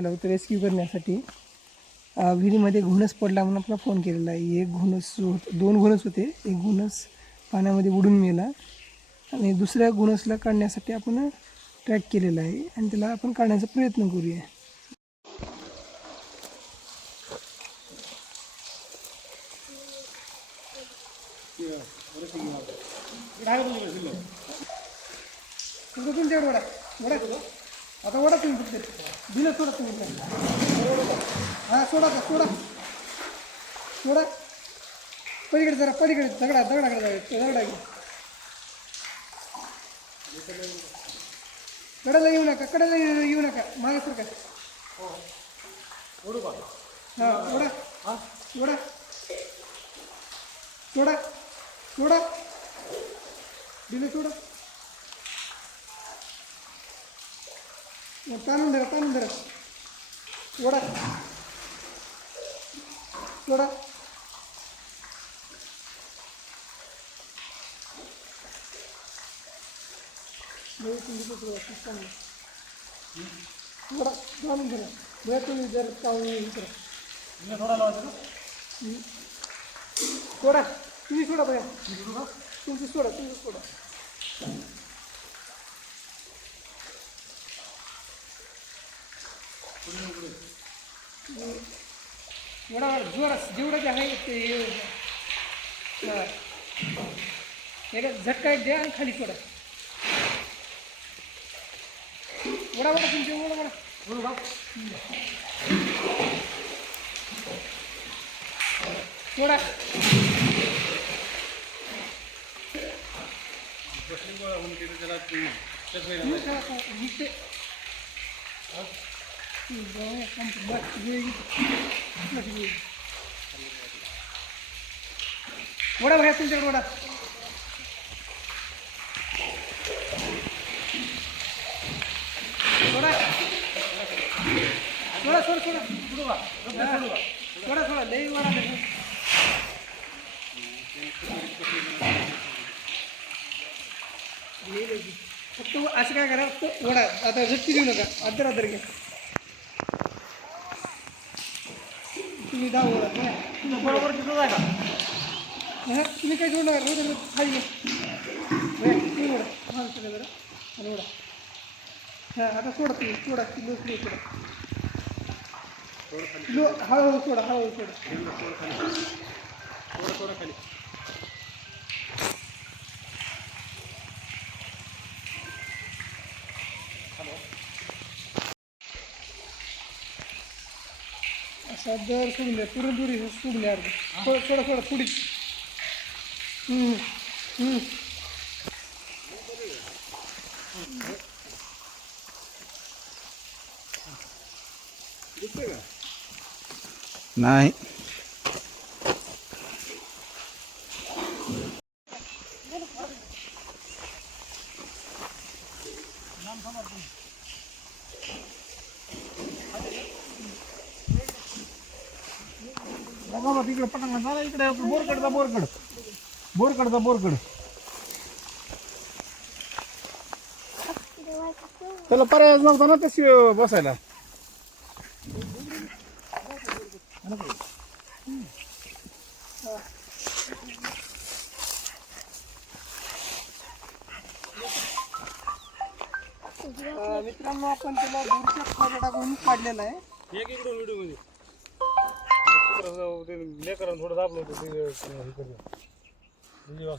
आलो होतो रेस्क्यू करण्यासाठी. विहिरीमध्ये घोणस पडला म्हणून आपला फोन केलेला आहे. एक घोणस दोन घोणस होते, एक घोणस पाण्यामध्ये बुडून मेला आणि दुसऱ्या घोणसला काढण्यासाठी आपण ट्रॅक केलेला आहे आणि त्याला आपण काढण्याचा प्रयत्न करूया. आता ओढा तुम्ही फक्त दिलं सोडा तुम्ही. हां सोडा सोडा सोडा. पलीकडे जरा पलीकडे दगडाकडे दगडा कडेला येऊ नका, कडेला येऊ नका, मागासारखा. हां ओढा ओढा सोडा सोडा दिलं सोडा. ताणून धरा सोडा सोडा. सोडा ताणून धरा. भया तुम्ही जर काढून करा सोडा. तुम्ही सोडा भया, तुमची सोडा एवढा जोरात जेवढं जे आहे ते एका झटका एक द्या आणि खाली सोडा. ओढा तुमचे ओढा सोडा. ओढा भया तुमच्याकडे ओढा. सोडा सोडा सोडा सोडा लई ओढा. फक्त असं काय करा, फक्त ओढा. आता झटकी देऊ नका, अद्दर घ्या. तुम्ही दाव ओढा बरोबर तिथं जाय का. हां तुम्ही काही जोडणार खाली तुम्ही ओढा माणसं जरा आणि ओढा. हां आता सोडा तुम्ही सोडा किलो सोडा किलो हळूहळू सोडा सोडा खाली. असा दर सोडून द्या, पुरण दुरी सोडून द्या. सोडा पुढे. नाही बघा तिकडे पटांगण झाला. इकडे बोरकड त्याला पर्याय नव्हता ना तशी बसायला. मित्रांनो आपण त्याला दूरच्या खाली टाकून काढलेला आहे. एक इकडून व्हिडिओ मध्ये लेकरांना थोडं दाबलं होतं ते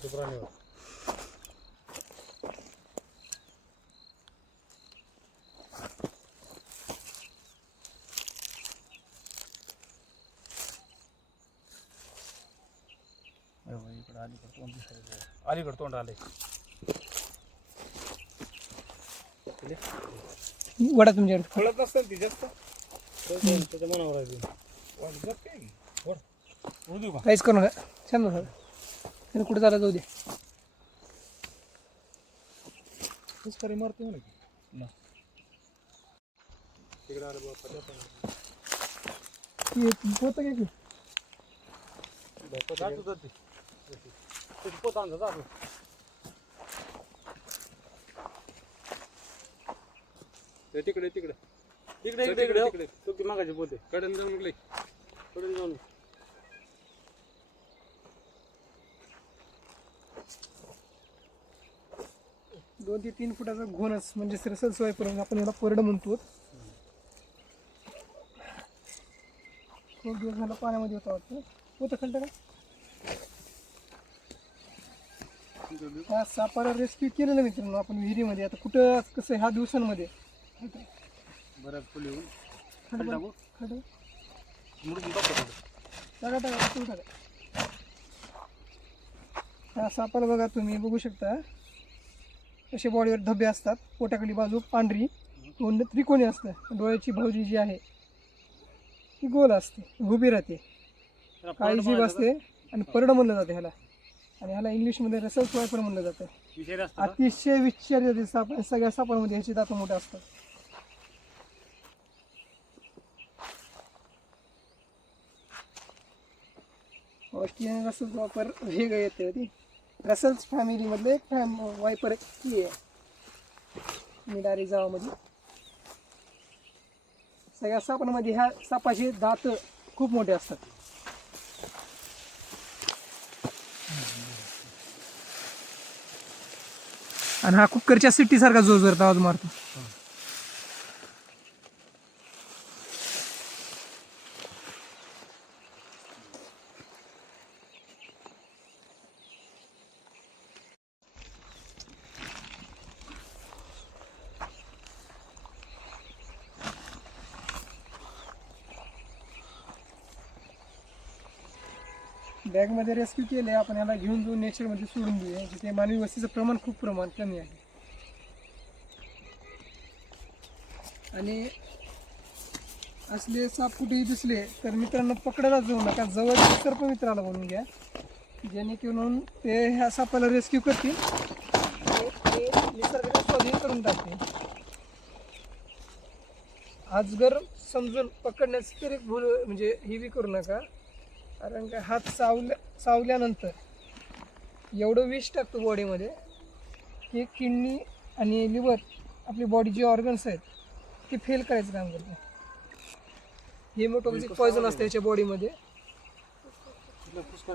प्राणीवर. इकडं अलीकडं तोंड आलंय. वडा तुमच्याकडे कळत नसतं ती जास्त त्याच्या मनावर आहे ते. उडू देऊ का? काहीच करू नका, छान बघा त्याने कुठं झाला जाऊ दे. पुष्करी मारतो ना की तिकडे आलं बाबा पोतं काय की जातो जाते त्याची पोत आणलं जातो. तिकडे तिकडे इकडे इकडे इकडे इकडे तो की मागायचे पोते कडून जाऊन निघले कडून जाऊन. दोन ते 3 फुटाचा घोणच म्हणजे सरसल सोय करून आपण एवढा परड म्हणतो. खूप दिवस झाला पाण्यामध्ये होता वाटतं. होतं खंड का हा सापाला रेस्क्यू केलेलं मित्रांनो आपण विहिरीमध्ये. आता कुठं कसं ह्या दिवसांमध्ये बऱ्याच फुले येऊन खंड खंड टाका टाका तू टाका. ह्या सापाला बघा तुम्ही बघू शकता असे बॉडीवर धब्बे असतात. पोटाखाली बाजू पांढरी, तोंड त्रिकोणी असतं, डोळ्याची भावजी जी आहे ती गोल असते, उभी राहते, काळी जीभ असते आणि परड म्हणलं जाते ह्याला. आणि ह्याला इंग्लिशमध्ये रसल स्वायपर म्हणलं जातं. अतिशय विषारी जाते साप. सगळ्या सापांमध्ये ह्याची दात मोठे असतात. ऑस्ट्रेलियन रसल वापर वेगळं येते ती रसल्स फॅमिलीमधलं एक वायपर की आहे मिडारी जावामध्ये. सगळ्या सापांमध्ये ह्या सापाचे दात खूप मोठे असतात. आणि हा कुक्करच्या सिट्टी सारखा जोर जोरात आवाज मारतो. बॅगमध्ये रेस्क्यू केले आपण. याला घेऊन जाऊन नेचरमध्ये सोडून देऊया जिथे मानवी वस्तीचं प्रमाण खूप कमी आहे. आणि असले साप कुठेही दिसले तर मित्रांनो पकडायला जाऊ नका. जवळ सर्प मित्राला बोलून घ्या जेणेकरून ते ह्या सापाला रेस्क्यू करतील आणि ते निसर्गाने स्वाधीन करून टाकतील. अजगर समजून पकडण्याचं तरी भूल म्हणजे ही बी करू नका. कारण का हात चावल्यानंतर एवढं विष टाकतो बॉडीमध्ये की किडनी आणि लिव्हर आपली बॉडी जे ऑर्गन्स आहेत ते फेल करायचं काम करते. हेमोटॉक्सिक पॉयझन असते याच्या बॉडीमध्ये. पुष्कळ